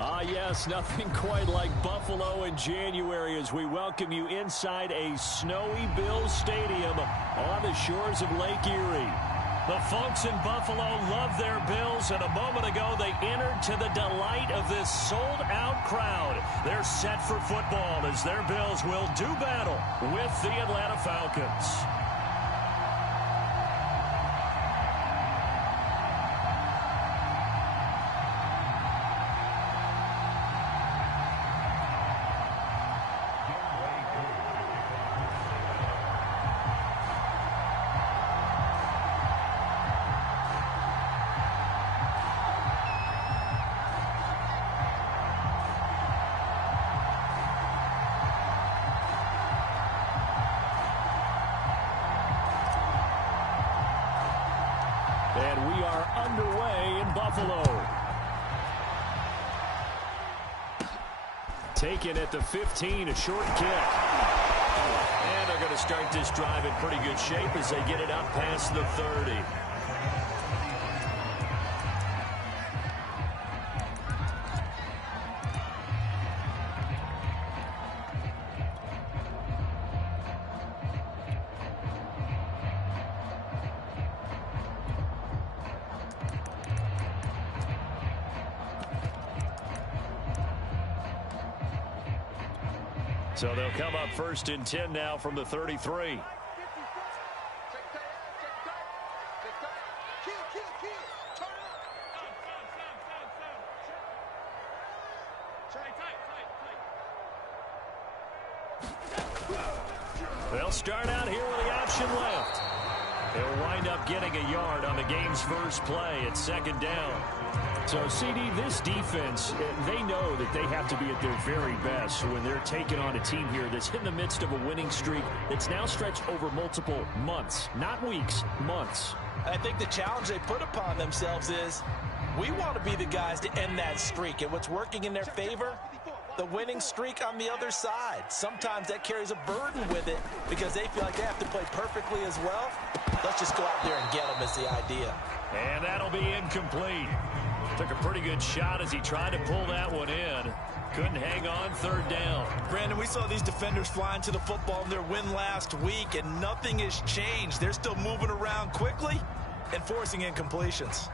Yes, nothing quite like Buffalo in January as we welcome you inside a snowy Bills stadium on the shores of Lake Erie. The folks in Buffalo love their Bills, and a moment ago they entered to the delight of this sold-out crowd. They're set for football as their Bills will do battle with the Atlanta Falcons. And we are underway in Buffalo. Taken at the 15, a short kick. And they're going to start this drive in pretty good shape as they get it up past the 30. So they'll come up 1st and 10 now from the 33. They'll start out here with the option left. They'll wind up getting a yard on the game's first play at 2nd down. So, CD, this defense, they know that they have to be at their very best when they're taking on a team here that's in the midst of a winning streak that's now stretched over multiple months, not weeks, months. I think the challenge they put upon themselves is we want to be the guys to end that streak. And what's working in their favor? The winning streak on the other side. Sometimes that carries a burden with it because they feel like they have to play perfectly as well. Let's just go out there and get them is the idea. And that'll be incomplete. Took a pretty good shot as he tried to pull that one in. Couldn't hang on 3rd down. Brandon, we saw these defenders flying to the football in their win last week, and nothing has changed. They're still moving around quickly and forcing incompletions.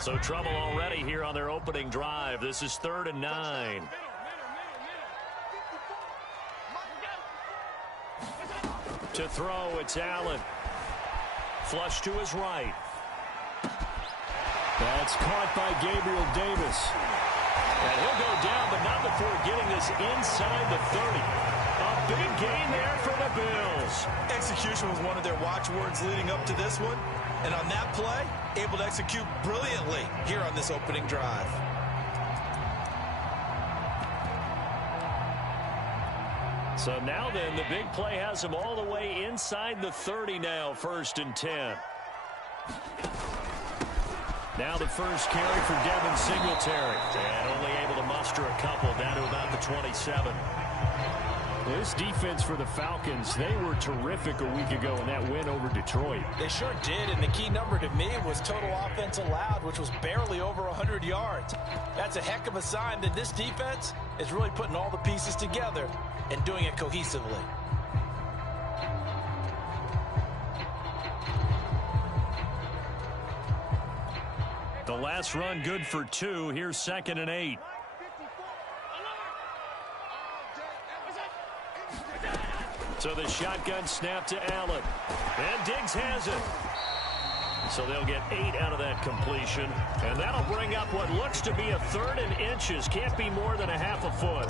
So trouble already here on their opening drive. This is 3rd and 9. To throw, it's Allen. Flush to his right. That's caught by Gabriel Davis. And he'll go down, but not before getting this inside the 30. A big gain there for the Bills. Execution was one of their watchwords leading up to this one. And on that play, able to execute brilliantly here on this opening drive. So now then, the big play has him all the way inside the 30 now, 1st and 10. Now the first carry for Devin Singletary. And only able to muster a couple down to about the 27. This defense for the Falcons, they were terrific a week ago in that win over Detroit. They sure did, and the key number to me was total offense allowed, which was barely over 100 yards. That's a heck of a sign that this defense is really putting all the pieces together and doing it cohesively. The last run good for 2. Here's 2nd and 8. So the shotgun snap to Allen. And Diggs has it. So they'll get 8 out of that completion. And that'll bring up what looks to be a 3rd and inches. Can't be more than a half a foot.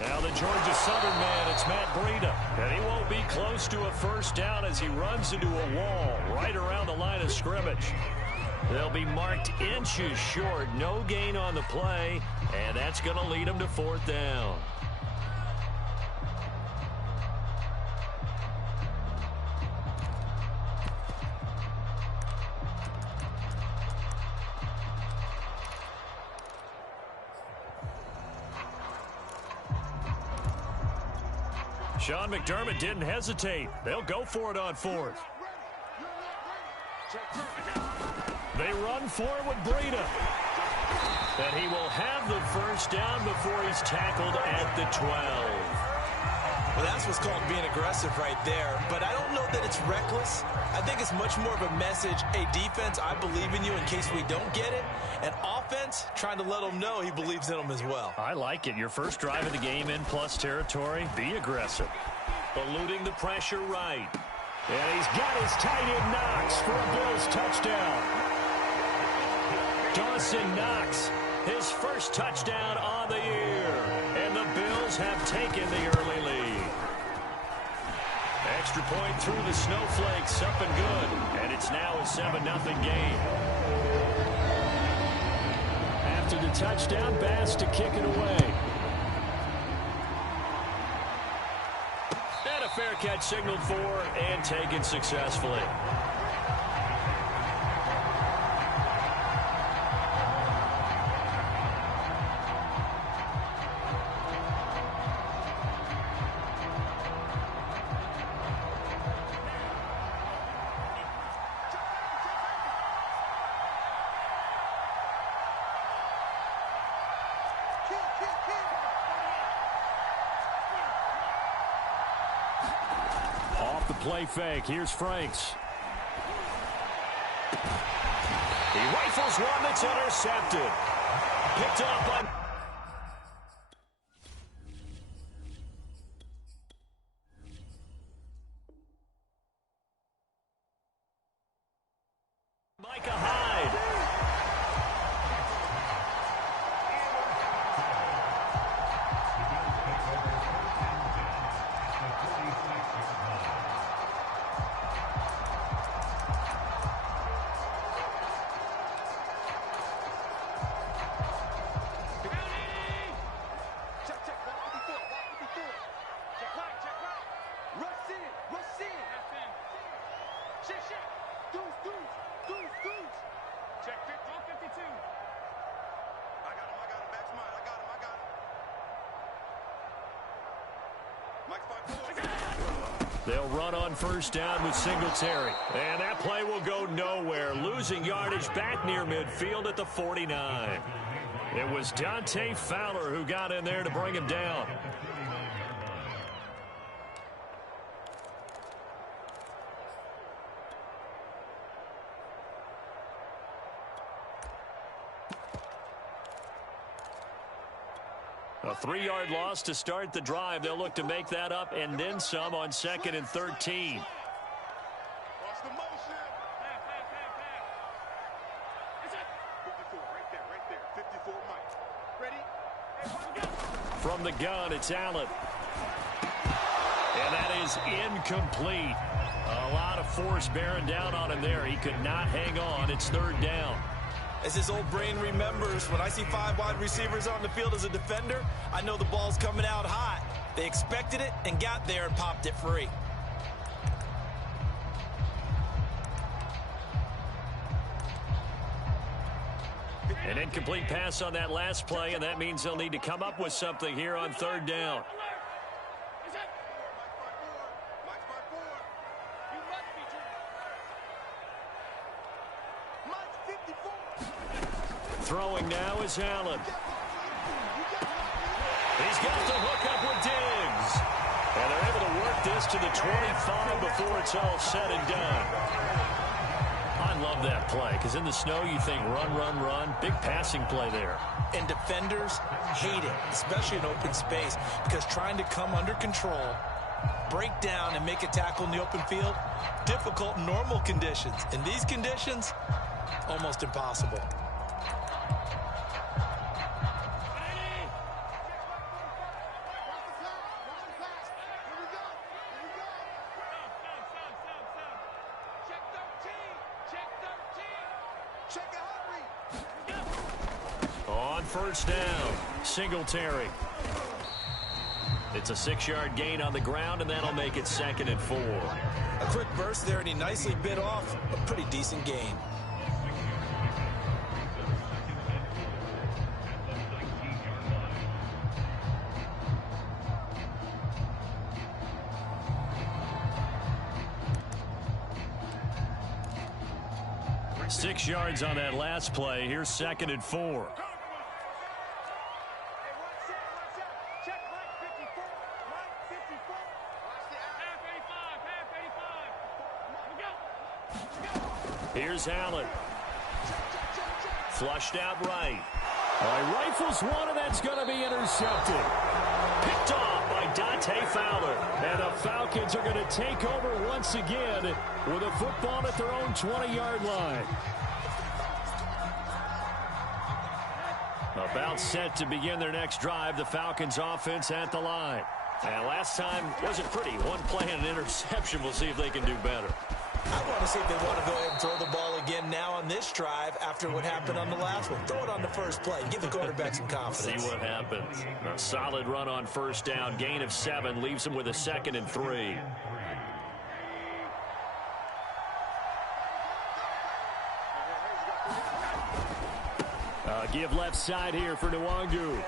Now the Georgia Southern man, it's Matt Breida. And he won't be close to a 1st down as he runs into a wall right around the line of scrimmage. They'll be marked inches short. No gain on the play. And that's going to lead them to 4th down. Sean McDermott didn't hesitate. They'll go for it on fourth. They run for it with Breida. And he will have the first down before he's tackled at the 12. Well, that's what's called being aggressive right there. But I don't know that it's reckless. I think it's much more of a message. Hey, defense, I believe in you in case we don't get it. And offense, trying to let them know he believes in them as well. I like it. Your first drive of the game in plus territory. Be aggressive. Eluding the pressure right. And he's got his tight end Knox for a Bills touchdown. Dawson Knox, his first touchdown on the year. And the Bills have taken the early lead. Extra point through the snowflakes, up and good. And it's now a 7-0 game. After the touchdown, Bass to kick it away. And a fair catch signaled for and taken successfully. Play fake. Here's Franks. He rifles one that's intercepted. Picked up by Micah Hyde. They'll run on first down with Singletary. And that play will go nowhere. Losing yardage back near midfield at the 49. It was Dante Fowler who got in there to bring him down. A 3-yard loss to start the drive. They'll look to make that up and then some on 2nd and 13. From the gun, it's Allen. And that is incomplete. A lot of force bearing down on him there. He could not hang on. It's 3rd down. As his old brain remembers, when I see 5 wide receivers on the field as a defender, I know the ball's coming out hot. They expected it and got there and popped it free. An incomplete pass on that last play, and that means they'll need to come up with something here on 3rd down. Throwing now is Allen. He's got the hook up with Diggs. And they're able to work this to the 25 before it's all said and done. I love that play because in the snow you think run, run, run. Big passing play there. And defenders hate it, especially in open space, because trying to come under control, break down, and make a tackle in the open field, difficult in normal conditions. In these conditions, almost impossible. On first down, Singletary. It's a 6-yard gain on the ground, and that'll make it 2nd and 4. A quick burst there, and he nicely bit off a pretty decent gain. 6 yards on that last play. Here's 2nd and 4. Here's Allen. Flushed out right. He rifles one, and that's going to be intercepted. Picked off by Dante Fowler. And the Falcons are going to take over once again with a football at their own 20-yard line. About set to begin their next drive. The Falcons offense at the line. And last time wasn't pretty. One play and an interception. We'll see if they can do better. I want to see if they want to go ahead and throw the ball again now on this drive after what happened on the last one. Throw it on the first play. Give the quarterback some confidence. See what happens. A solid run on first down. Gain of 7 leaves them with a 2nd and 3. Give left side here for Nwangu.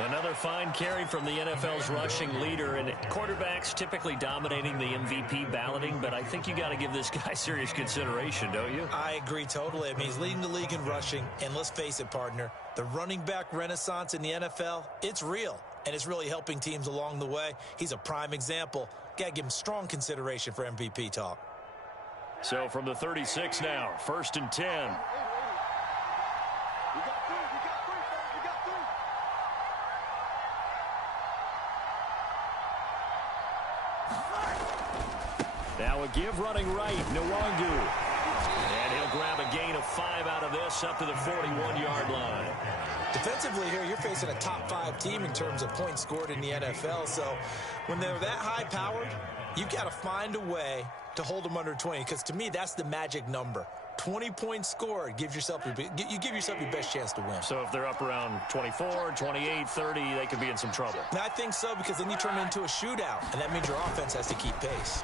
Another fine carry from the NFL's rushing leader, and quarterbacks typically dominating the MVP balloting, but I think you got to give this guy serious consideration, don't you? I agree totally. I mean, he's leading the league in rushing, and let's face it, partner, the running back renaissance in the NFL, it's real, and it's really helping teams along the way. He's a prime example. Got to give him strong consideration for MVP talk. So from the 36 now, 1st and 10. Now a give running right, Nwangu. And he'll grab a gain of 5 out of this up to the 41-yard line. Defensively here, you're facing a top 5 team in terms of points scored in the NFL. So when they're that high-powered, you've got to find a way to hold them under 20, because to me, that's the magic number. 20 points scored, you give yourself your best chance to win. So if they're up around 24, 28, 30, they could be in some trouble. And I think so, because then you turn it into a shootout, and that means your offense has to keep pace.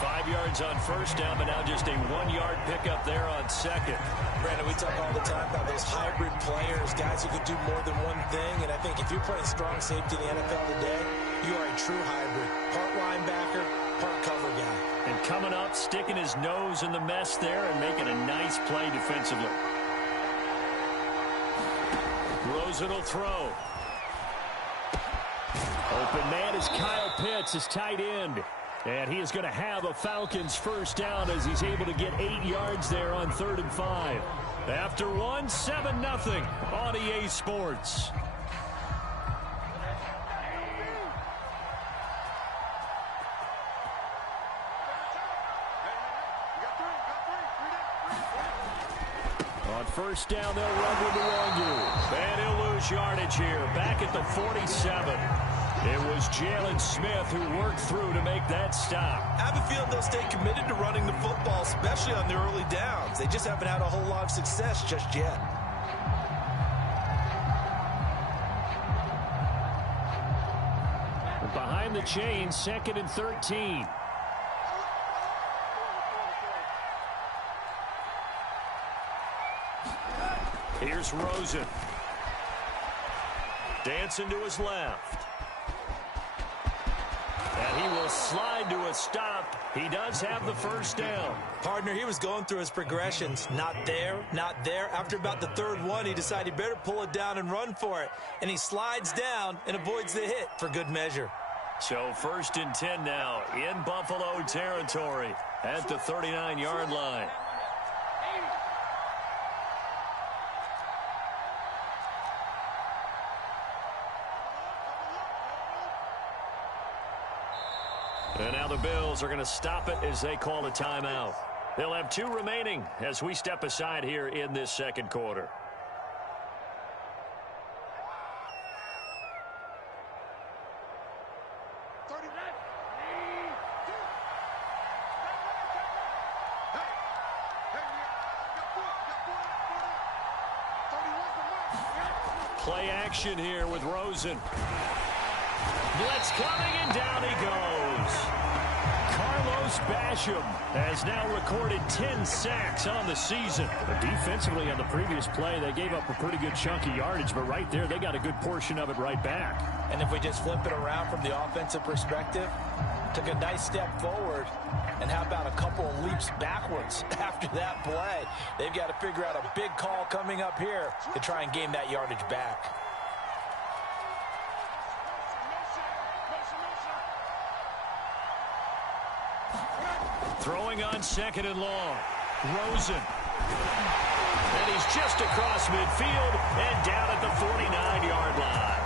5 yards on first down, but now just a 1-yard pickup there on 2nd. Brandon, we talk all the time about those hybrid players, guys who could do more than one thing, and I think if you're playing strong safety in the NFL today, you are a true hybrid. Part linebacker, part cover guy. And coming up, sticking his nose in the mess there and making a nice play defensively. Rosen will throw. Open man is Kyle Pitts, his tight end. And he is going to have a Falcons first down as he's able to get 8 yards there on 3rd and 5. After 1, 7-0 on EA Sports. On first down, they'll run with Nwangu. And he'll lose yardage here. Back at the 47. It was Jalen Smith who worked through to make that stop. I have a feeling they'll stay committed to running the football, especially on the early downs. They just haven't had a whole lot of success just yet. Behind the chain, 2nd and 13. Here's Rosen. Dancing to his left. And he will slide to a stop. He does have the first down. Partner, he was going through his progressions. Not there, not there. After about the 3rd one, he decided he better pull it down and run for it. And he slides down and avoids the hit for good measure. So 1st and 10 now in Buffalo territory at the 39-yard line. And now the Bills are going to stop it as they call a timeout. They'll have 2 remaining as we step aside here in this 2nd quarter. Play action here with Rosen. Blitz coming, and down he goes. Carlos Basham has now recorded 10 sacks on the season. But defensively on the previous play, they gave up a pretty good chunk of yardage, but right there, they got a good portion of it right back. And if we just flip it around from the offensive perspective, Took a nice step forward. And how about a couple of leaps backwards after that play? They've got to figure out a big call coming up here to try and gain that yardage back. Throwing on 2nd and long. Rosen. And he's just across midfield and down at the 49-yard line.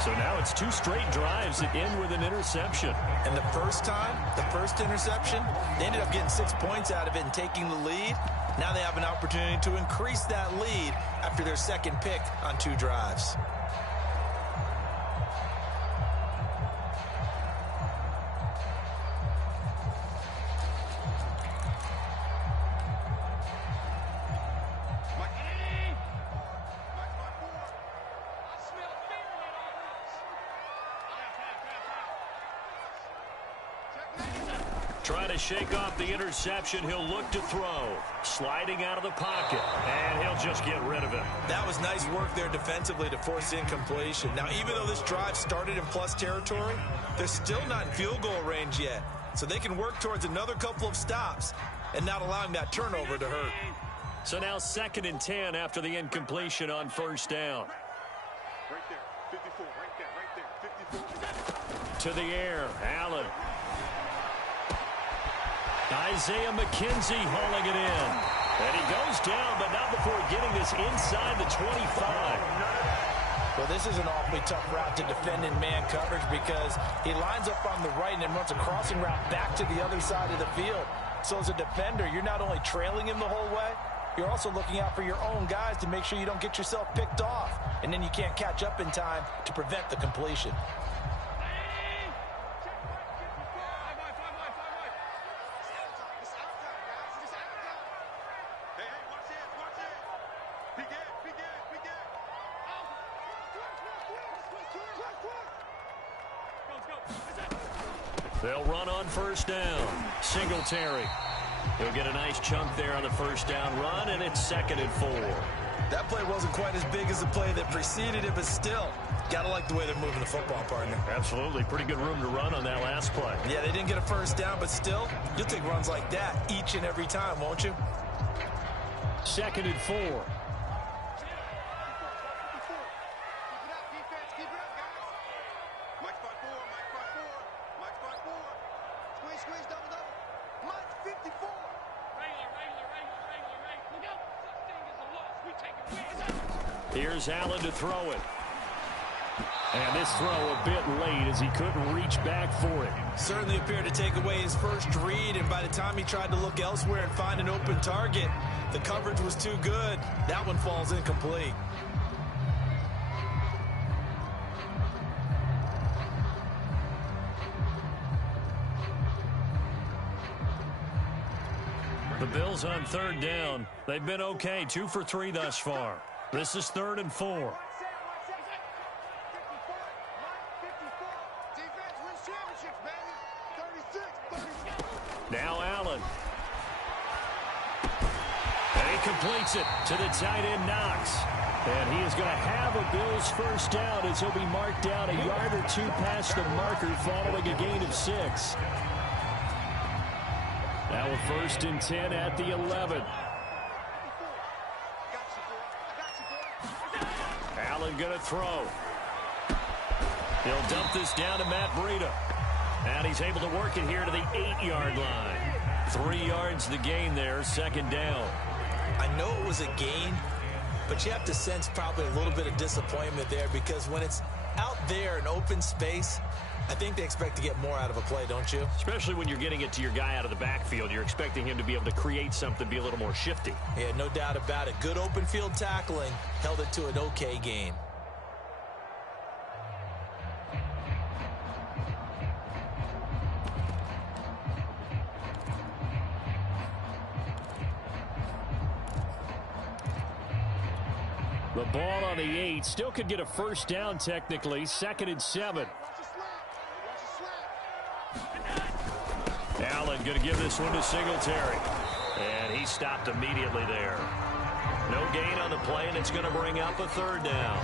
So now it's 2 straight drives that end with an interception. And the first time, the first interception, they ended up getting 6 points out of it and taking the lead. Now they have an opportunity to increase that lead after their second pick on 2 drives. Trying to shake off the interception. He'll look to throw. Sliding out of the pocket. And he'll just get rid of it. That was nice work there defensively to force incompletion. Now, even though this drive started in plus territory, they're still not in field goal range yet. So they can work towards another couple of stops and not allowing that turnover to hurt. So now 2nd and 10 after the incompletion on 1st down. Right there, 54, right there, 54. To the air, Allen. Isaiah McKenzie hauling it in. And he goes down, but not before getting this inside the 25. Well, this is an awfully tough route to defend in man coverage because he lines up on the right and then runs a crossing route back to the other side of the field. So as a defender, you're not only trailing him the whole way, you're also looking out for your own guys to make sure you don't get yourself picked off. And then you can't catch up in time to prevent the completion. They'll run on 1st down. Singletary. He'll get a nice chunk there on the 1st down run, and it's 2nd and 4. That play wasn't quite as big as the play that preceded it, but still, got to like the way they're moving the football, partner. Absolutely. Pretty good room to run on that last play. Yeah, they didn't get a 1st down, but still, you'll take runs like that each and every time, won't you? 2nd and 4. Here's Allen to throw it. And this throw a bit late as he couldn't reach back for it. Certainly appeared to take away his first read, and by the time he tried to look elsewhere and find an open target, the coverage was too good. That one falls incomplete. The Bills on 3rd down. They've been okay, 2 for 3 thus far. This is 3rd and 4. Now Allen. And he completes it to the tight end, Knox. And he is going to have a Bills 1st down as he'll be marked down a yard or 2 past the marker following a gain of 6. Now a 1st and 10 at the 11. Allen going to throw. He'll dump this down to Matt Breida. And he's able to work it here to the 8-yard line. 3 yards the gain there, 2nd down. I know it was a gain, but you have to sense probably a little bit of disappointment there because when it's out there in open space, I think they expect to get more out of a play, don't you? Especially when you're getting it to your guy out of the backfield. You're expecting him to be able to create something, be a little more shifty. Yeah, no doubt about it. Good open field tackling held it to an okay gain. The ball on the 8. Still could get a 1st down technically. 2nd and 7. Allen going to give this one to Singletary. And he stopped immediately there. No gain on the play, and it's going to bring up a 3rd down.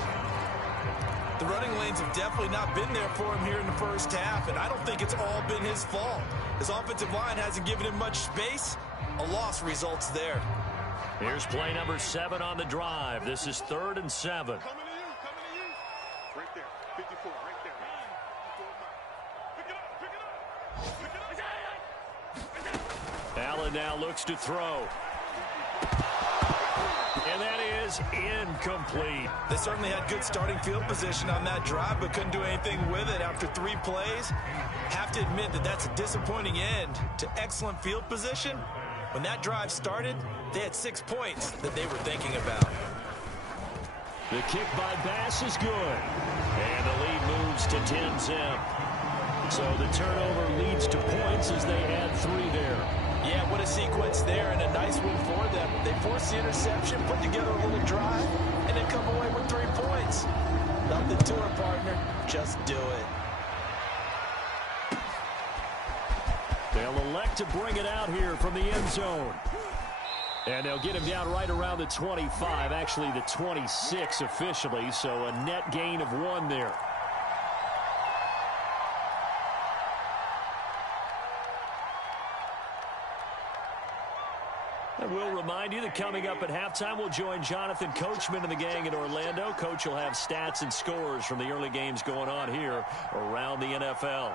The the running lanes have definitely not been there for him here in the first half, and I don't think it's all been his fault. His offensive line hasn't given him much space. A loss results there. Here's play number 7 on the drive. This is 3rd and 7. Coming to you. Right there, 54, right there. Pick it up. Allen now looks to throw. And that is incomplete. They certainly had good starting field position on that drive, but couldn't do anything with it after 3 plays. Have to admit that that's a disappointing end to excellent field position. When that drive started, they had 6 points that they were thinking about. The kick by Bass is good. And the lead moves to 10-zip. So the turnover leads to points as they add 3 there. Yeah, what a sequence there, and a nice win for them. They forced the interception, put together a little drive, and then come away with 3 points. Nothing to it, partner. Just do it. They'll elect to bring it out here from the end zone. And they'll get him down right around the 25, actually the 26 officially, so a net gain of 1 there. And we'll remind you that coming up at halftime, we'll join Jonathan Coachman and the gang in Orlando. Coach will have stats and scores from the early games going on here around the NFL.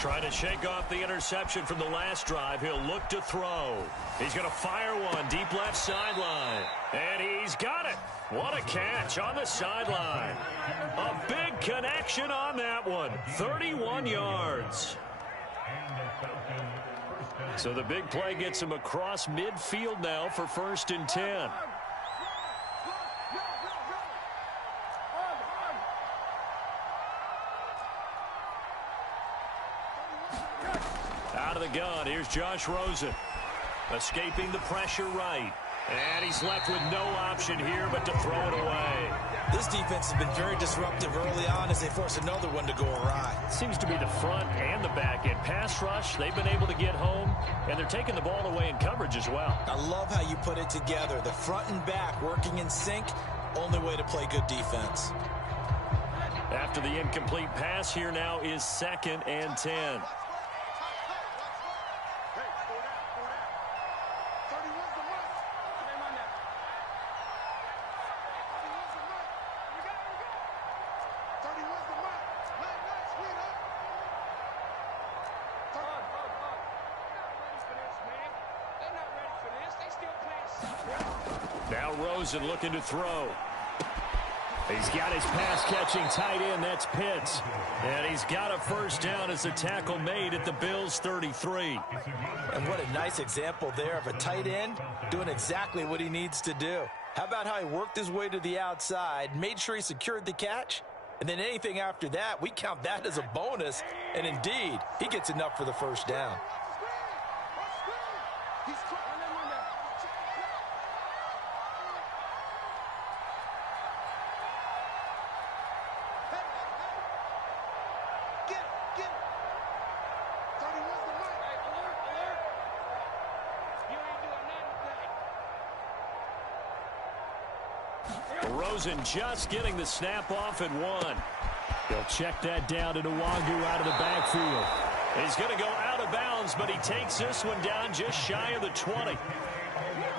Trying to shake off the interception from the last drive. He'll look to throw. He's going to fire one deep left sideline. And he's got it. What a catch on the sideline. A big connection on that one. 31 yards. So the big play gets him across midfield now for 1st and 10. Out of the gun, here's Josh Rosen. Escaping the pressure right. And he's left with no option here but to throw it away. This defense has been very disruptive early on as they force another one to go awry. Seems to be the front and the back end. Pass rush, they've been able to get home, and they're taking the ball away in coverage as well. I love how you put it together. The front and back working in sync, only way to play good defense. After the incomplete pass, here now is 2nd and 10. Now Rosen looking to throw. He's got his pass-catching tight end. That's Pitts. And he's got a 1st down as a tackle made at the Bills' 33. And what a nice example there of a tight end doing exactly what he needs to do. How about how he worked his way to the outside, made sure he secured the catch, and then anything after that, we count that as a bonus. And indeed, he gets enough for the 1st down. Rosen just getting the snap off at 1. He'll check that down to Nwangu out of the backfield. He's going to go out of bounds, but he takes this one down just shy of the 20.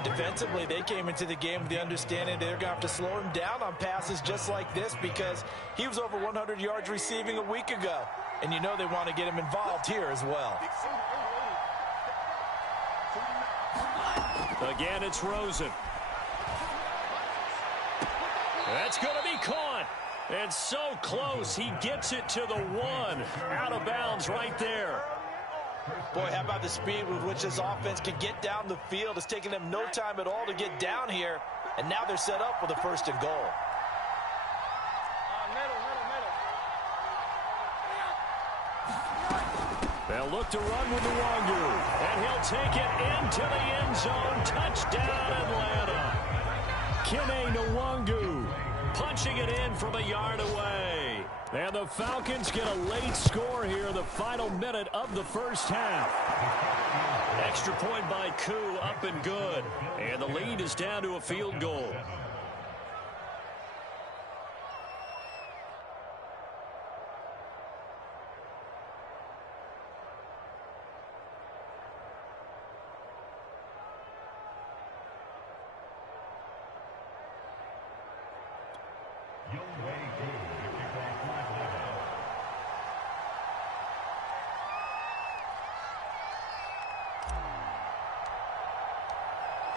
Defensively, they came into the game with the understanding they're going to have to slow him down on passes just like this because he was over 100 yards receiving a week ago. And you know they want to get him involved here as well. Again, it's Rosen. That's going to be caught. And so close, he gets it to the 1. Out of bounds right there. Boy, how about the speed with which this offense can get down the field? It's taken them no time at all to get down here. And now they're set up with a 1st and goal. They'll look to run with Nwangu. And he'll take it into the end zone. Touchdown, Atlanta. Kene Nwangu punching it in from a yard away. And the Falcons get a late score here in the final minute of the first half. Extra point by Koo, up and good. And the lead is down to a field goal.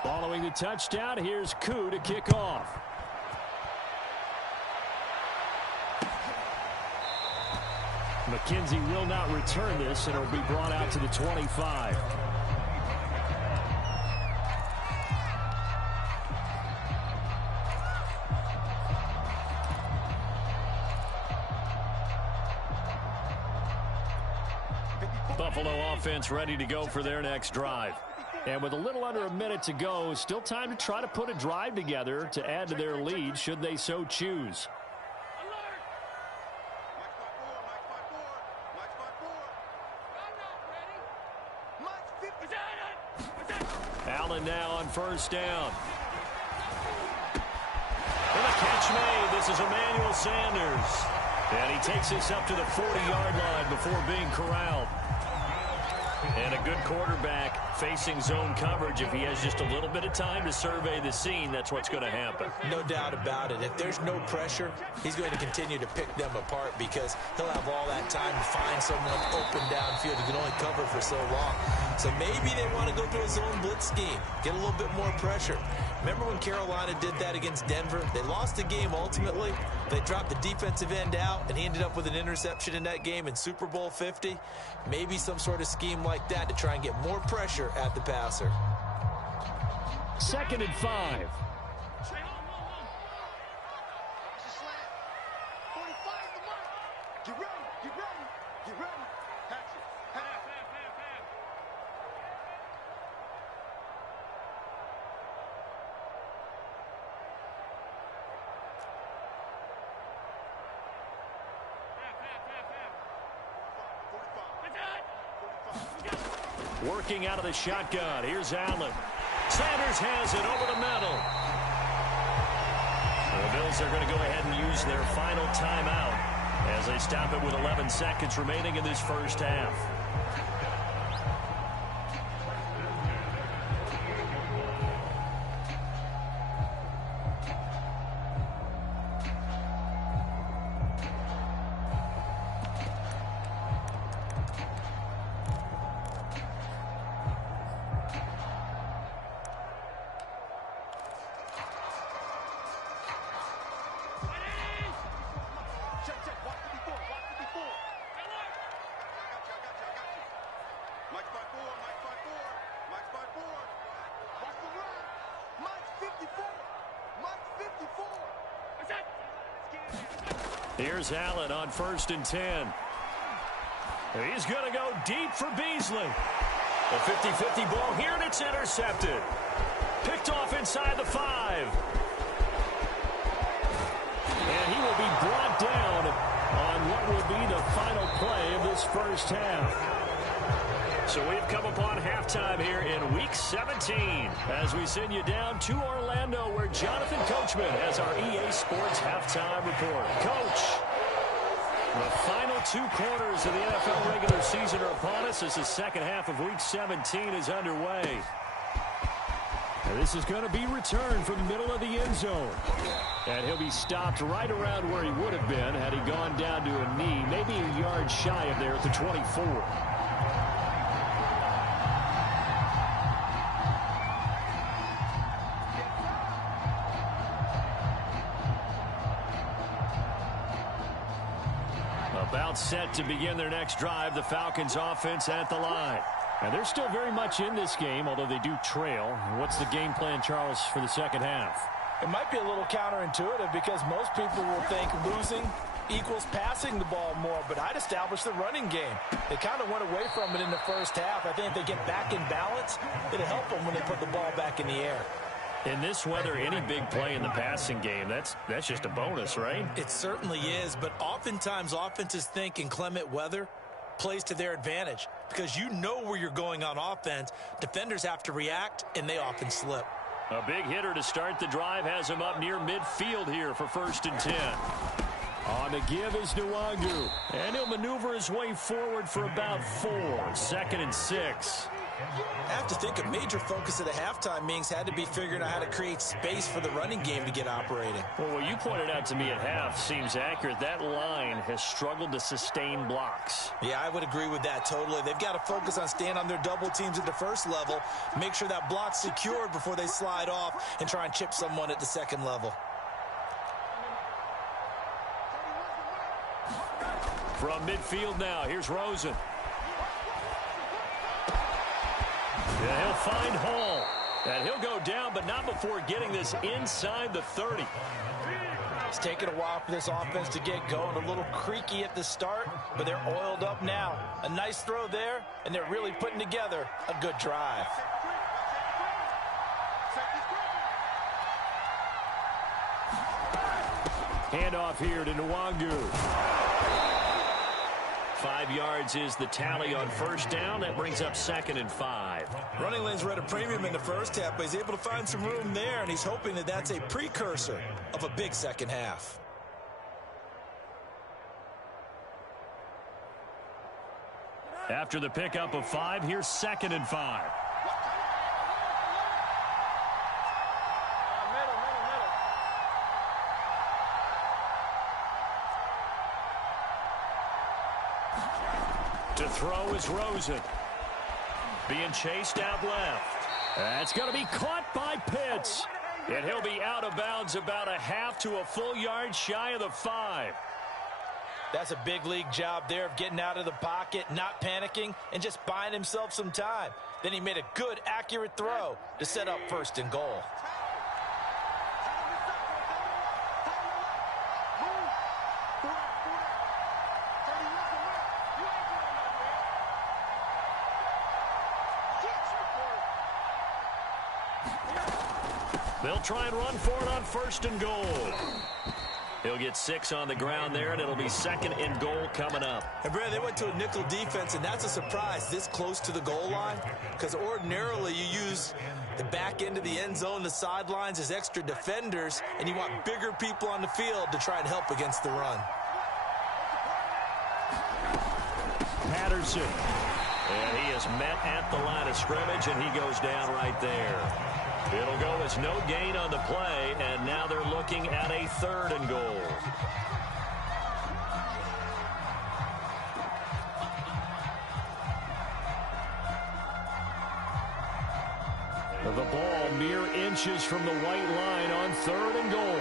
Following the touchdown, here's Koo to kick off. McKenzie will not return this, and it'll be brought out to the 25. Buffalo offense ready to go for their next drive. And with a little under a minute to go, still time to try to put a drive together to add to their lead should they so choose. Allen now on first down. And a catch made. This is Emmanuel Sanders. And he takes this up to the 40-yard line before being corralled. And a good quarterback facing zone coverage. If he has just a little bit of time to survey the scene, that's what's going to happen. No doubt about it. If there's no pressure, he's going to continue to pick them apart because he'll have all that time to find someone open downfield who can only cover for so long. So maybe they want to go to a zone blitz scheme, get a little bit more pressure. Remember when Carolina did that against Denver? They lost the game ultimately. They dropped the defensive end out, and he ended up with an interception in that game in Super Bowl 50. Maybe some sort of scheme like that to try and get more pressure at the passer. 2nd and 5. Working out of the shotgun. Here's Allen. Sanders has it over the middle. The Bills are going to go ahead and use their final timeout as they stop it with 11 seconds remaining in this first half. Here's Allen on 1st and 10. He's going to go deep for Beasley. A 50-50 ball here, and it's intercepted. Picked off inside the 5. And he will be brought down on what will be the final play of this first half. So we've come upon halftime here in Week 17 as we send you down to Orlando where Jonathan Coachman has our EA Sports Halftime Report. Coach, the final 2 quarters of the NFL regular season are upon us as the second half of Week 17 is underway. And this is going to be returned from the middle of the end zone. And he'll be stopped right around where he would have been had he gone down to a knee, maybe a yard shy of there at the 24. About set to begin their next drive, the Falcons offense at the line. And they're still very much in this game, although they do trail. What's the game plan, Charles, for the second half? It might be a little counterintuitive because most people will think losing equals passing the ball more, but I'd establish the running game. They kind of went away from it in the first half. I think if they get back in balance, it'll help them when they put the ball back in the air. In this weather, any big play in the passing game, that's just a bonus, right? It certainly is, but oftentimes offenses think in clement weather plays to their advantage because you know where you're going on offense. Defenders have to react, and they often slip. A big hitter to start the drive has him up near midfield here for 1st and 10. On the give is Nwangu, and he'll maneuver his way forward for about 4. 2nd and 6. I have to think a major focus of the halftime meetings had to be figuring out how to create space for the running game to get operating. Well, what you pointed out to me at half seems accurate. That line has struggled to sustain blocks. Yeah, I would agree with that totally. They've got to focus on staying on their double teams at the first level, make sure that block's secured before they slide off and try and chip someone at the second level. From midfield now, here's Rosen. Yeah, he'll find Hall. And he'll go down, but not before getting this inside the 30. It's taken a while for this offense to get going. A little creaky at the start, but they're oiled up now. A nice throw there, and they're really putting together a good drive. Handoff here to Nwangu. 5 yards is the tally on 1st down. That brings up 2nd and 5. Running lanes were at a premium in the first half, but he's able to find some room there, and he's hoping that that's a precursor of a big second half. After the pickup of 5, here's 2nd and 5. To throw is Rosen. Being chased out left. That's going to be caught by Pitts. And he'll be out of bounds about a half to a full yard shy of the 5. That's a big league job there of getting out of the pocket, not panicking, and just buying himself some time. Then he made a good, accurate throw to set up 1st and goal. They'll try and run for it on 1st and goal. He'll get 6 on the ground there, and it'll be 2nd and goal coming up. And Brad, they went to a nickel defense, and that's a surprise this close to the goal line, because ordinarily you use the back end of the end zone, the sidelines as extra defenders, and you want bigger people on the field to try and help against the run. Patterson. And he is met at the line of scrimmage, and he goes down right there. It'll go as no gain on the play, and now they're looking at a 3rd and goal. The ball mere inches from the white line on 3rd and goal.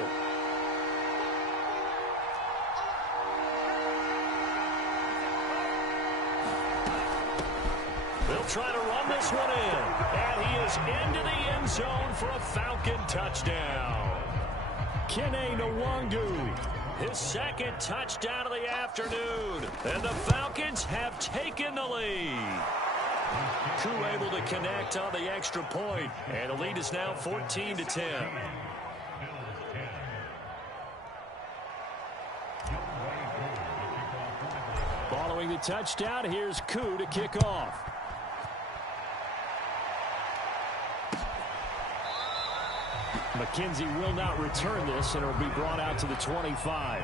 They'll try to run this one in. And he is into the end zone for a Falcon touchdown. Kene Nwangu, his 2nd touchdown of the afternoon. And the Falcons have taken the lead. Koo able to connect on the extra point. And the lead is now 14-10. Following the touchdown, here's Koo to kick off. McKenzie will not return this, and it'll be brought out to the 25.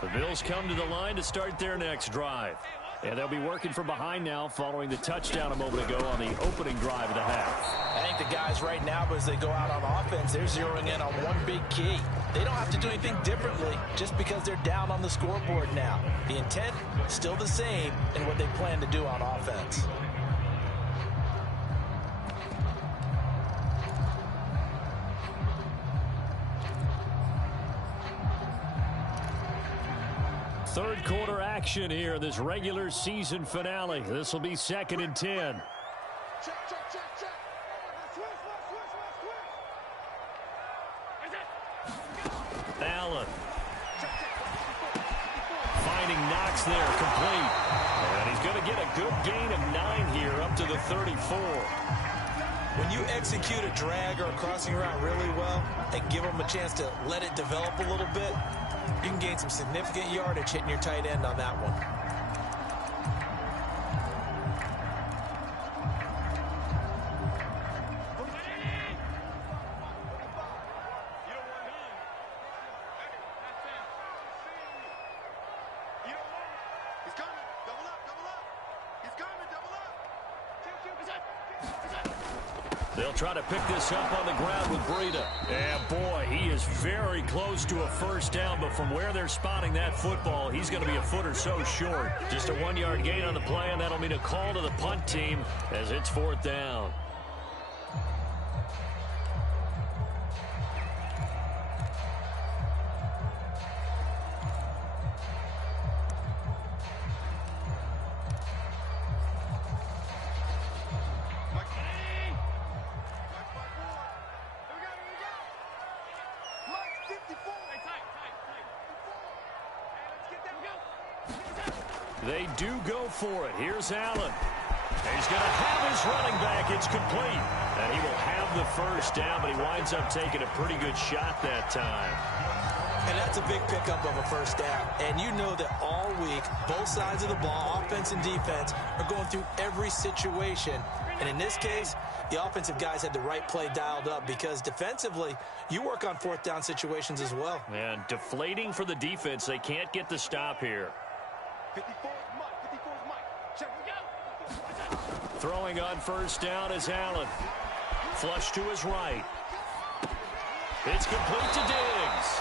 The Bills come to the line to start their next drive. And they'll be working from behind now following the touchdown a moment ago on the opening drive of the half. I think the guys right now, as they go out on offense, they're zeroing in on one big key. They don't have to do anything differently just because they're down on the scoreboard now. The intent still the same in what they plan to do on offense. Third quarter action here, this regular season finale. This will be 2nd and 10. Allen. Finding Knox there, complete. And he's going to get a good gain of 9 here, up to the 34. When you execute a drag or a crossing route really well and give them a chance to let it develop a little bit, you can gain some significant yardage hitting your tight end on that one. They'll try to pick this up on the ground with Breida. And boy, he is very close to a first down, but from where they're spotting that football, he's going to be a foot or so short. Just a 1-yard gain on the play, and that'll mean a call to the punt team as it's 4th down. They do go for it. Here's Allen. He's going to have his running back. It's complete. And he will have the first down, but he winds up taking a pretty good shot that time. And that's a big pickup of a first down. And you know that all week, both sides of the ball, offense and defense, are going through every situation. And in this case, the offensive guys had the right play dialed up because defensively, you work on 4th down situations as well. And deflating for the defense. They can't get the stop here. 54 is Mike. 54 is Mike. Check it out. Throwing on first down is Allen. Flush to his right. It's complete to Diggs.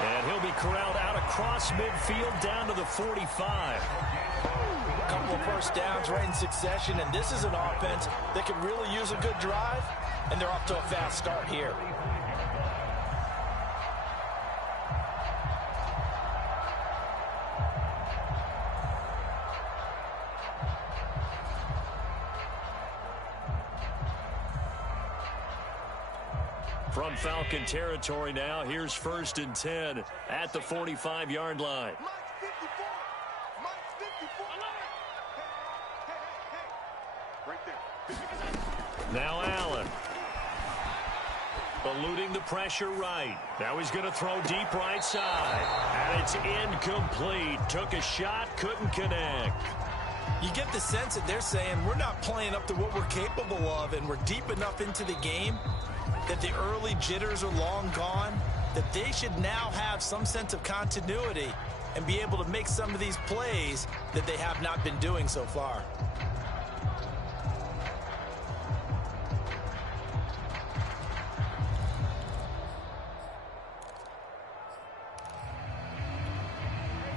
And he'll be corralled out across midfield down to the 45. A couple of first downs right in succession, and this is an offense that can really use a good drive, and they're off to a fast start here. From Falcon territory now, here's 1st and 10 at the 45-yard line. Mike's 54. Mike's 54. Hey. Right there. 54. Now Allen. Eluding the pressure right. Now he's going to throw deep right side. And it's incomplete. Took a shot, couldn't connect. You get the sense that they're saying we're not playing up to what we're capable of, and we're deep enough into the game that the early jitters are long gone, that they should now have some sense of continuity and be able to make some of these plays that they have not been doing so far.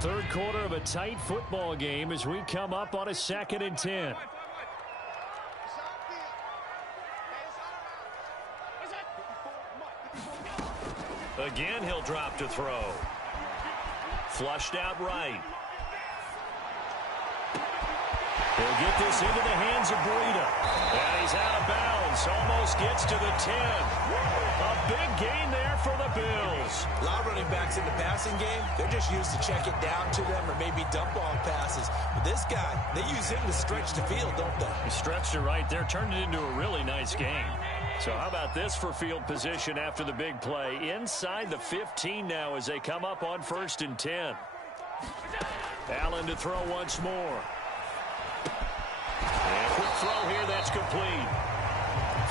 Third quarter of a tight football game as we come up on a 2nd and 10. Again, he'll drop to throw. Flushed out right. He'll get this into the hands of Breida. And he's out of bounds. Almost gets to the 10. A big gain there for the Bills. A lot of running backs in the passing game, they're just used to check it down to them or maybe dump off passes. But this guy, they use him to stretch the field, don't they? He stretched it right there, turned it into a really nice game. So how about this for field position after the big play? Inside the 15 now as they come up on 1st and 10. Allen to throw once more. And quick throw here, that's complete.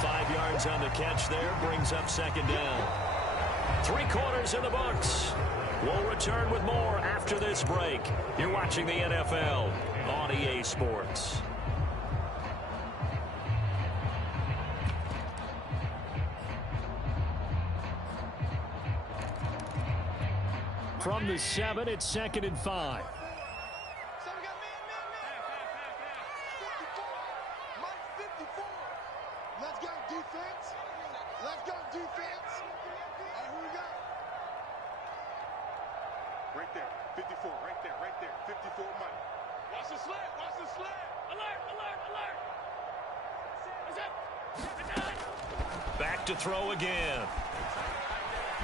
5 yards on the catch there, brings up 2nd down. 3 quarters in the books. We'll return with more after this break. You're watching the NFL on EA Sports. From the 7, it's 2nd and 5. Let's go defense. Let's go defense. Hey, who we got? Right there. 54. Right there. Right there. 54 Mike. Watch the slant. Watch the slant. Alert. Alert. Alert. Back to throw again.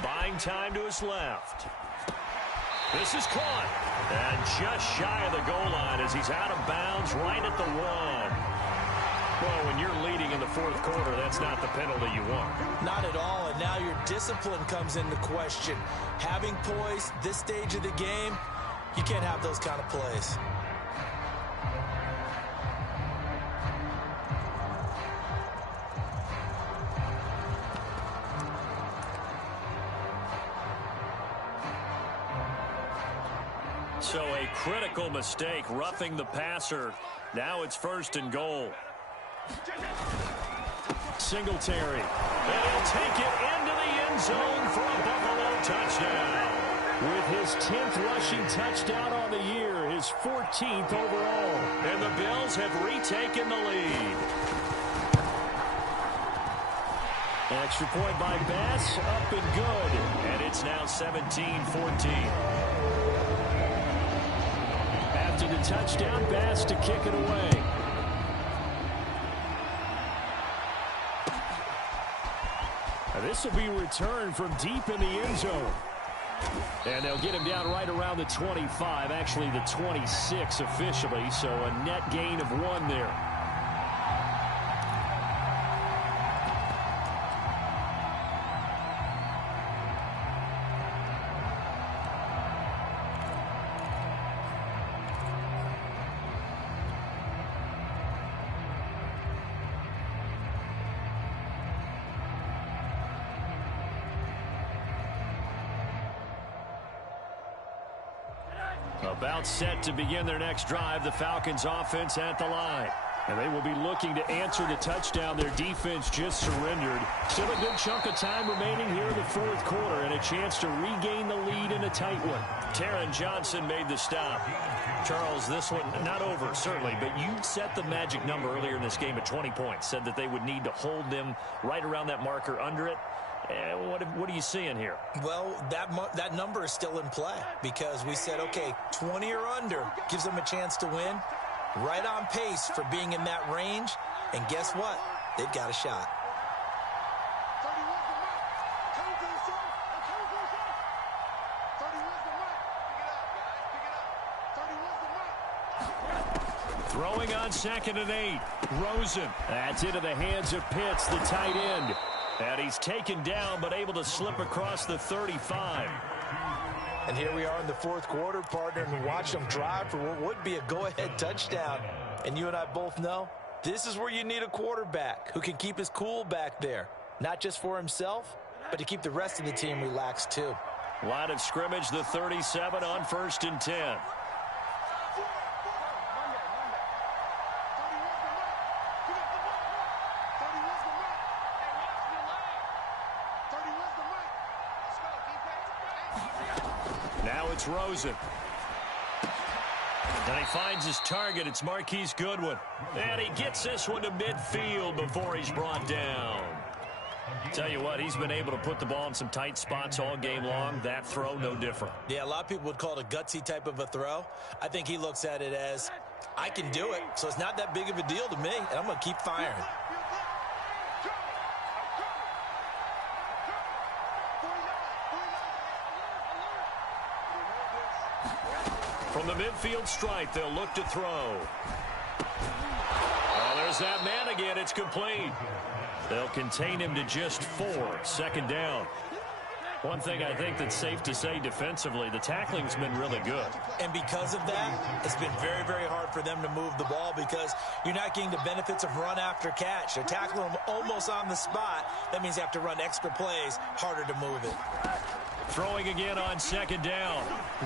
Buying time to his left. This is caught. And just shy of the goal line as he's out of bounds right at the 1. Well, when you're leading in the fourth quarter, that's not the penalty you want. Not at all, and now your discipline comes into question. Having poise this stage of the game, you can't have those kind of plays. So a critical mistake, roughing the passer. Now it's 1st and goal. Singletary. And he'll take it into the end zone for a Buffalo touchdown. With his 10th rushing touchdown on the year, his 14th overall. And the Bills have retaken the lead. Extra point by Bass, up and good. And it's now 17-14. After the touchdown, Bass to kick it away. Now this will be returned from deep in the end zone. And they'll get him down right around the 25, actually the 26 officially, so a net gain of 1 there. About set to begin their next drive, the Falcons offense at the line. And they will be looking to answer the touchdown their defense just surrendered. Still a good chunk of time remaining here in the fourth quarter and a chance to regain the lead in a tight one. Taron Johnson made the stop. Charles, this one not over, certainly, but you set the magic number earlier in this game at 20 points. Said that they would need to hold them right around that marker under it. What are you seeing here? Well, that number is still in play because we said, okay, 20 or under gives them a chance to win. Right on pace for being in that range. And guess what? They've got a shot. Throwing on 2nd and 8. Rosen. That's into the hands of Pitts, the tight end. And he's taken down, but able to slip across the 35. And here we are in the fourth quarter, partner, and watch them drive for what would be a go-ahead touchdown. And you and I both know this is where you need a quarterback who can keep his cool back there. Not just for himself, but to keep the rest of the team relaxed too. Line of scrimmage, the 37 on 1st and 10. Now it's Rosen. And he finds his target. It's Marquise Goodwin. And he gets this one to midfield before he's brought down. Tell you what, he's been able to put the ball in some tight spots all game long. That throw, no different. Yeah, a lot of people would call it a gutsy type of a throw. I think he looks at it as, I can do it, so it's not that big of a deal to me, and I'm going to keep firing. From the midfield stripe, they'll look to throw. Oh, there's that man again. It's complete. They'll contain him to just 4. 2nd down. One thing I think that's safe to say defensively, the tackling's been really good. And because of that, it's been very, very hard for them to move the ball because you're not getting the benefits of run after catch. They're tackling them almost on the spot. That means you have to run extra plays, harder to move it. Throwing again on 2nd down.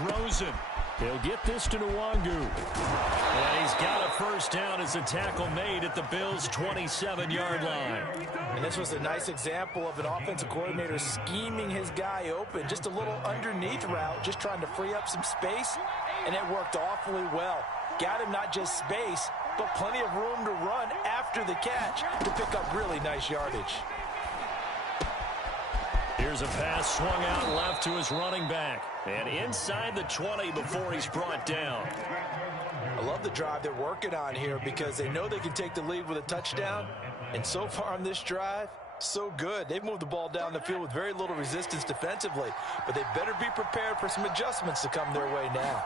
Rosen. He'll get this to Nwangu. And he's got a 1st down as a tackle made at the Bills' 27-yard line. And this was a nice example of an offensive coordinator scheming his guy open. Just a little underneath route, just trying to free up some space. And it worked awfully well. Got him not just space, but plenty of room to run after the catch to pick up really nice yardage. Here's a pass swung out left to his running back. And inside the 20 before he's brought down. I love the drive they're working on here because they know they can take the lead with a touchdown. And so far on this drive, So good. They've moved the ball down the field with very little resistance defensively, but they better be prepared for some adjustments to come their way now.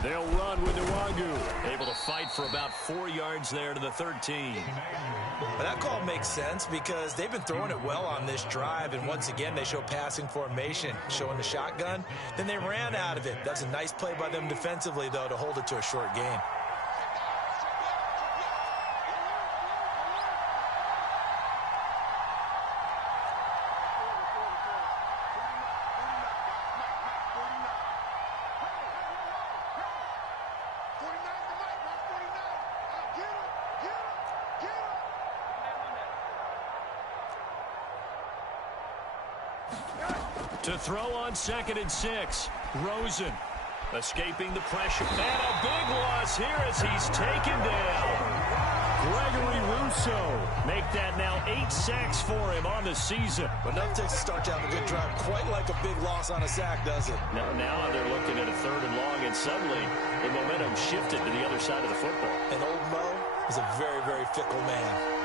They'll run with Nwangu, able to fight for about 4 yards there to the 13. But that call makes sense because they've been throwing it well on this drive, and once again they show passing formation, showing the shotgun. Then they ran out of it. That's a nice play by them defensively, though, to hold it to a short gain. To throw on 2nd and 6, Rosen escaping the pressure. And a big loss here as he's taken down. Gregory Rousseau make that now 8 sacks for him on the season. But nothing takes a start to have a good drive quite like a big loss on a sack, does it? Now they're looking at a 3rd and long, and suddenly the momentum shifted to the other side of the football. And old Mo is a very, very fickle man.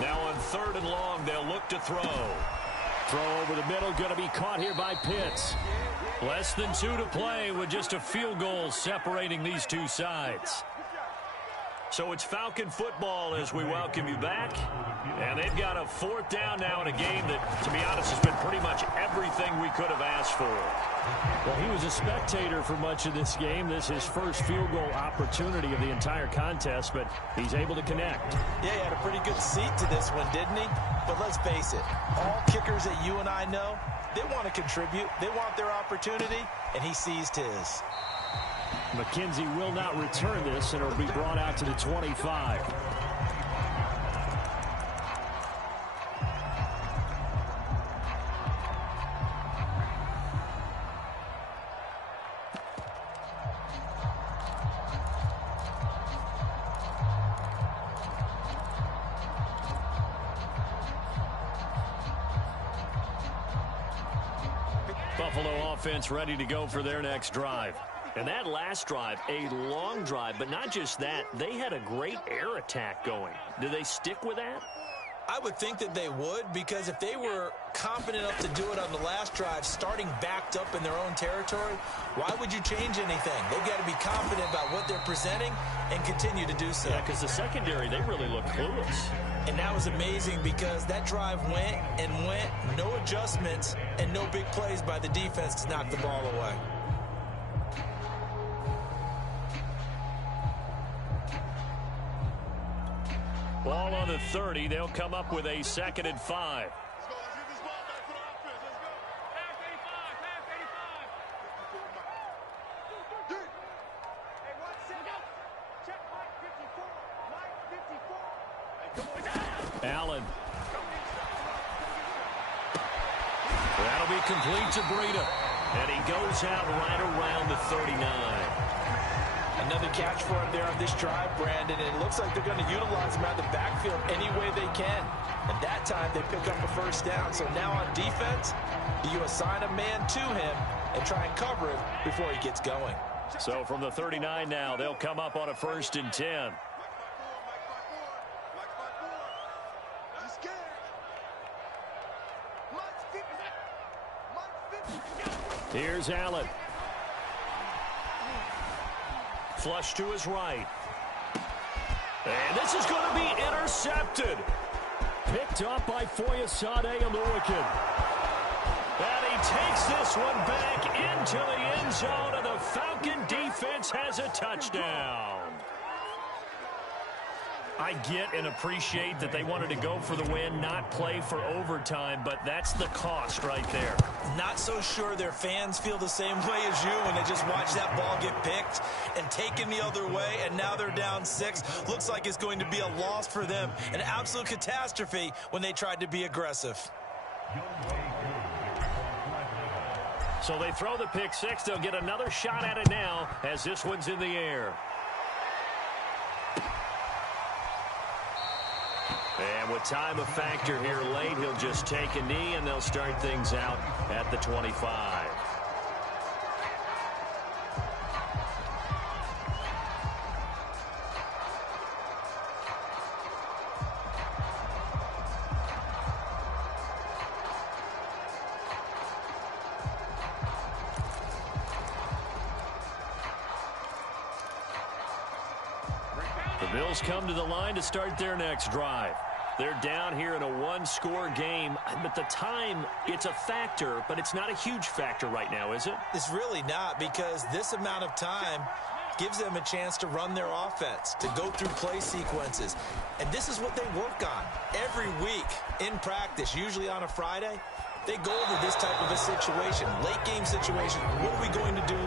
Now on 3rd and long, they'll look to throw. Throw over the middle, going to be caught here by Pitts. Less than 2 to play with just a field goal separating these two sides. So it's Falcon football as we welcome you back. And they've got a 4th down now in a game that, to be honest, has been pretty much everything we could have asked for. Well, he was a spectator for much of this game. This is his first field goal opportunity of the entire contest, but he's able to connect. Yeah, he had a pretty good seat to this one, didn't he? But let's face it, all kickers that you and I know, they want to contribute. They want their opportunity, and he seized his. McKenzie will not return this, and it'll be brought out to the 25. Buffalo offense ready to go for their next drive. And that last drive, a long drive, but not just that, they had a great air attack going. Do they stick with that? I would think that they would, because if they were confident enough to do it on the last drive, starting backed up in their own territory, why would you change anything? They've got to be confident about what they're presenting and continue to do so. Yeah, because the secondary, they really looked clueless. And that was amazing because that drive went and went, no adjustments, and no big plays by the defense to knock the ball away. Ball on the 30. They'll come up with a 2nd and 5. Allen. That'll be complete to Breida. And he goes out right around the 39. Another catch for him there on this drive, Brandon. It looks like they're going to utilize him out of the backfield any way they can. And that time they pick up a 1st down. So now on defense, do you assign a man to him and try and cover him before he gets going? So from the 39 now, they'll come up on a 1st and 10. Here's Allen. Flush to his right. And this is going to be intercepted. Picked up by Foyesade Oluwakin. And he takes this one back into the end zone, and the Falcon defense has a touchdown. I get and appreciate that they wanted to go for the win, not play for overtime, but that's the cost right there. Not so sure their fans feel the same way as you when they just watch that ball get picked and taken the other way, and now they're down 6. Looks like it's going to be a loss for them, an absolute catastrophe when they tried to be aggressive. So they throw the pick 6. They'll get another shot at it now as this one's in the air. And with time a factor here late, he'll just take a knee, and they'll start things out at the 25. Bills come to the line to start their next drive. They're down here in a one-score game, but the time, it's a factor, but it's not a huge factor right now, is it? It's really not, because this amount of time gives them a chance to run their offense, to go through play sequences. And this is what they work on every week in practice, usually on a Friday. They go over this type of a situation, late game situation. What are we going to do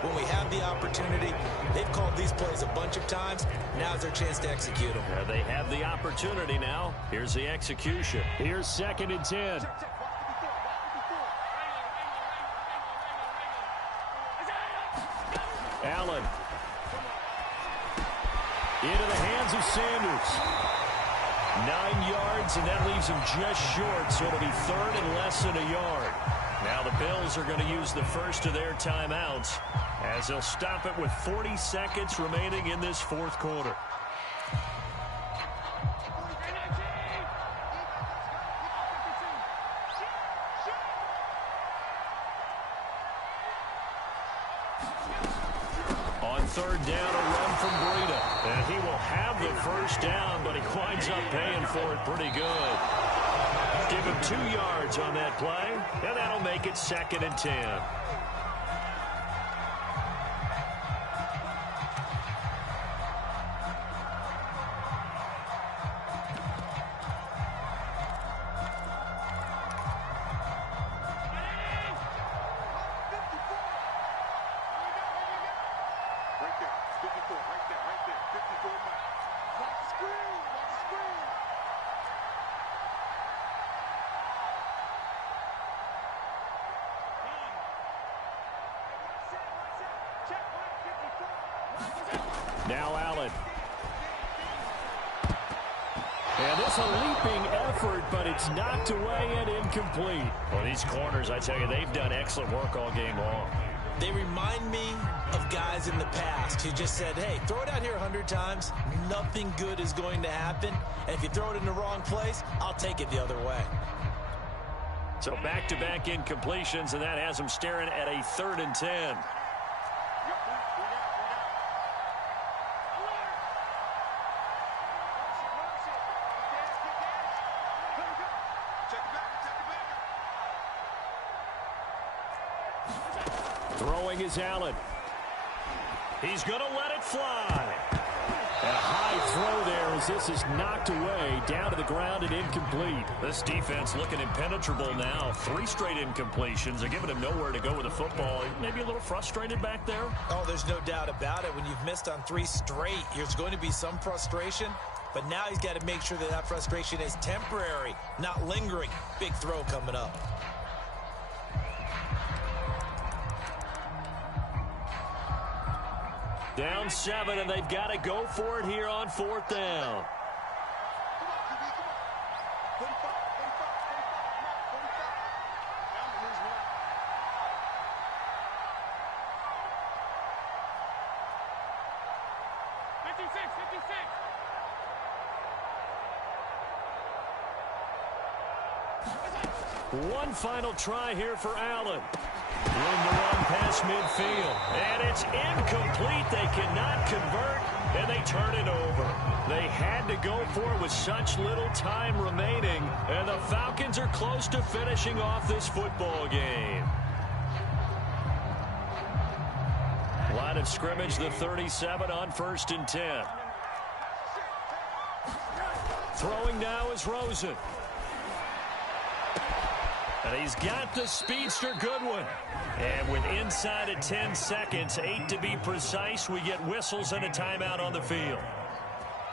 when we have the opportunity? They've called these plays a bunch of times. Now's their chance to execute them. Yeah, they have the opportunity now. Here's the execution. Here's 2nd and 10. Allen. Into the hands of Sanders. 9 yards, and that leaves him just short, so it'll be 3rd and less than a yard. Now the Bills are going to use the first of their timeouts as they'll stop it with 40 seconds remaining in this 4th quarter. On 3rd down, a run from Breida. And he will have the first down, but he winds up paying for it pretty good. Give him 2 yards on that play, and that'll make it 2nd and 10. Now Allen. And this a leaping effort, but it's knocked away and incomplete. Well, these corners, I tell you, they've done excellent work all game long. They remind me of guys in the past who just said, hey, throw it out here 100 times. Nothing good is going to happen. And if you throw it in the wrong place, I'll take it the other way. So back-to-back incompletions, and that has them staring at a 3rd and 10. Throwing is Allen. He's going to let it fly. And a high throw there as this is knocked away, down to the ground and incomplete. This defense looking impenetrable now. 3 straight incompletions. They're giving him nowhere to go with the football. Maybe a little frustrated back there. Oh, there's no doubt about it. When you've missed on 3 straight, there's going to be some frustration. But now he's got to make sure that that frustration is temporary, not lingering. Big throw coming up. Down 7, and they've got to go for it here on 4th down. One final try here for Allen. Room to run past midfield. And it's incomplete. They cannot convert, and they turn it over. They had to go for it with such little time remaining, and the Falcons are close to finishing off this football game. Line of scrimmage, the 37 on 1st and 10. Throwing now is Rosen. And he's got the speedster Goodwin. And with inside of 10 seconds, 8 to be precise, we get whistles and a timeout on the field.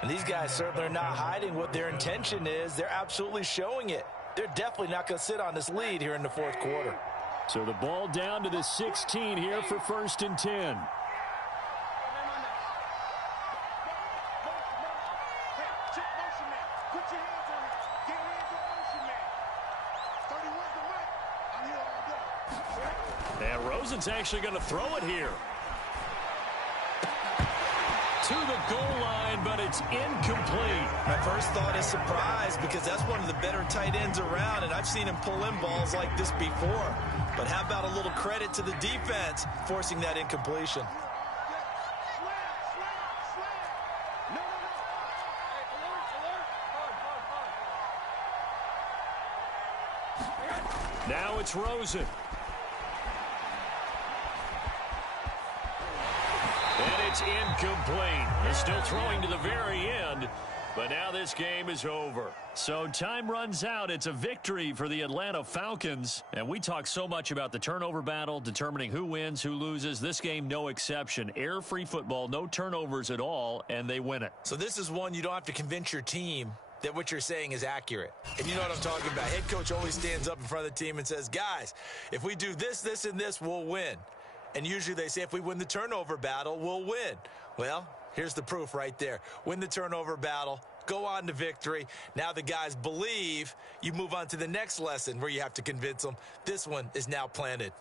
And these guys certainly are not hiding what their intention is. They're absolutely showing it. They're definitely not going to sit on this lead here in the 4th quarter. So the ball down to the 16 here for 1st and 10. And Rosen's actually going to throw it here. To the goal line, but it's incomplete. My first thought is surprise, because that's one of the better tight ends around, and I've seen him pull in balls like this before. But how about a little credit to the defense forcing that incompletion? Now it's Rosen. And it's incomplete. They're still throwing to the very end, but now this game is over. So time runs out. It's a victory for the Atlanta Falcons. And we talk so much about the turnover battle, determining who wins, who loses. This game, no exception. Air-free football, no turnovers at all, and they win it. So this is one you don't have to convince your team that what you're saying is accurate. And you know what I'm talking about. Head coach always stands up in front of the team and says, guys, if we do this, this, and this, we'll win. And usually they say if we win the turnover battle, we'll win. Well, here's the proof right there. Win the turnover battle, go on to victory. Now the guys believe. You move on to the next lesson where you have to convince them. This one is now planted.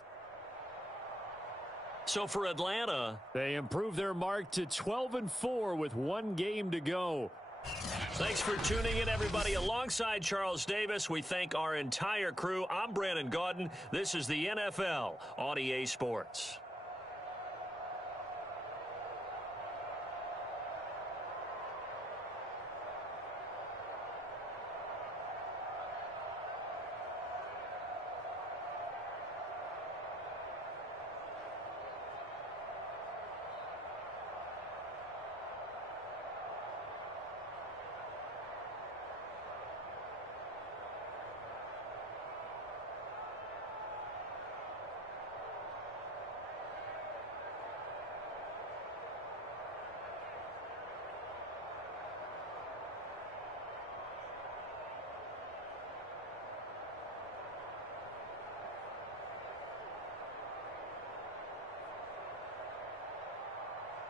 So for Atlanta, they improve their mark to 12-4 with one game to go. Thanks for tuning in, everybody. Alongside Charles Davis, we thank our entire crew. I'm Brandon Gaudin. This is the NFL on EA Sports.